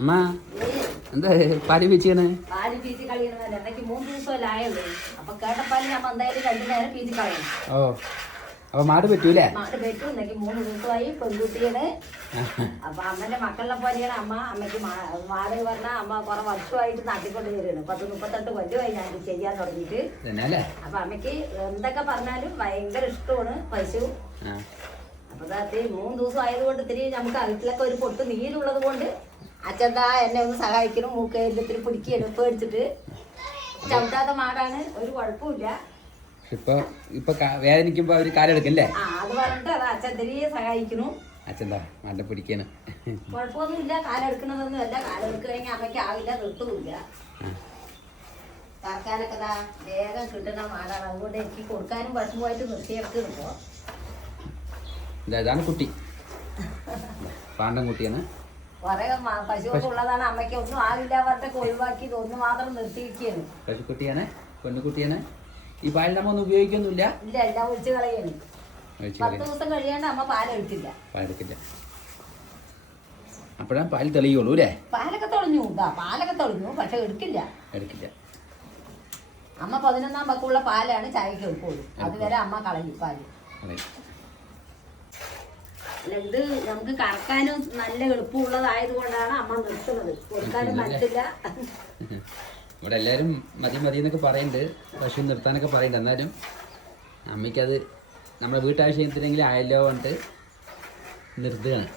അമ്മ എന്താ പാല് പീച്ചാണ്? പാല് പീച്ചി കളയണമല്ലോ. എന്തൊക്കെ 3 ദിവസമല്ലേ ആയുള്ളൂ. അപ്പൊ കേട്ടപ്പാല് ഞാൻ എന്തായാലും 2 നേരം പീച്ചി കളയണം. ഓ അപ്പൊ മാട് പറ്റൂലേ? മാട് പറ്റും. എന്നൊക്കെ 3 ദിവസമായി പെൺകുട്ടിയുടെ. അപ്പൊ അമ്മന്റെ മക്കളിനെ പോലെയാണ് അമ്മ. അമ്മയ്ക്ക് മാട് പറഞ്ഞാൽ അമ്മ കുറെ വർഷമായിട്ട് നാട്ടിക്കൊണ്ട് വരികയാണ്. 10-38 കൊല്ലമായി ഞാൻ ചെയ്യാൻ തുടങ്ങിയിട്ട്. അപ്പൊ അമ്മയ്ക്ക് എന്തൊക്കെ പറഞ്ഞാലും ഭയങ്കര ഇഷ്ടമാണ് പശു. അപ്പൊ 3 ദിവസം ആയതുകൊണ്ട് ഇത്തിരി നമുക്ക് അകത്തിലൊക്കെ ഒരു പൊട്ട് നീരുള്ളത് കൊണ്ട് അച്ഛന്താ എന്നെ ഒന്ന് സഹായിക്കണം. മൂക്കത്തിരി പിടിക്കുകയാണ് പേടിച്ചിട്ട്. ചവിട്ടാത്ത മാടാണ്, ഒരു കുഴപ്പമില്ല. ഇപ്പൊ വേദനിക്കുമ്പോ അവര് കാലെടുക്കല്ലേ? അത് പറഞ്ഞിട്ട് അത് അച്ഛൻ തിരികെ സഹായിക്കുന്നു. അച്ഛന്താ നല്ല പിടിക്കാണ്. കുഴപ്പമൊന്നുമില്ല. കാലെടുക്കണതൊന്നും അല്ല. കാലെടുക്കുകയാണെങ്കിൽ അമ്മയ്ക്ക് ആവില്ല, നിർത്തുമില്ല. കറക്കാനൊക്കെ വേഗം കിട്ടുന്ന മാടാണ്. അതുകൊണ്ട് എനിക്ക് കൊടുക്കാനും പശുവായിട്ട് നിർത്തിയെടുക്കുന്നു. ഇപ്പോ ഇതാണ് കുട്ടി, പാണ്ടൻ കുട്ടിയാണ്. കുറെ പശുവൊക്കെ ഉള്ളതാണ്. അമ്മയ്ക്ക് ഒന്നും ആവില്ല പറഞ്ഞിട്ട് ഒഴിവാക്കി ഒന്ന് മാത്രം നിർത്തിയിരിക്കുകയാണ്. പശുക്കുട്ടിയാണ്, പെണ്ണുകുട്ടിയാണ്. ഈ പാൽ നമ്മ ഒന്നും ഉപയോഗിക്കൊന്നുമില്ല. ഇല്ല, എല്ലാം ഒഴിച്ച് കളയാണ്. 10 ദിവസം കഴിയാണ്ട് അമ്മ പാലെടുക്കില്ല. അപ്പോഴാ പാൽ തെളിയുള്ളൂ അല്ലേ? പാലൊക്കെ തെളിഞ്ഞു പക്ഷെ എടുക്കില്ല. അമ്മ 11-ാം പക്കുള്ള പാലാണ് ചായക്ക് എടുക്കുള്ളൂ. അതുവരെ അമ്മ കളയും പാല്. ഇത് നമുക്ക് കറക്കാനും നല്ല എളുപ്പമുള്ളതായത് കൊണ്ടാണ് അമ്മ നിർത്തുന്നത്. കൊടുക്കാനും പറ്റില്ല. ഇവിടെ എല്ലാവരും മതി എന്നൊക്കെ പറയുന്നുണ്ട്, പശു നിർത്താനൊക്കെ പറയുന്നുണ്ട്. എന്നാലും അമ്മയ്ക്കത് നമ്മുടെ വീട്ടാവശ്യത്തിനെങ്കിലും ആയല്ലോ പറഞ്ഞിട്ട് നിർത്തുകയാണ്.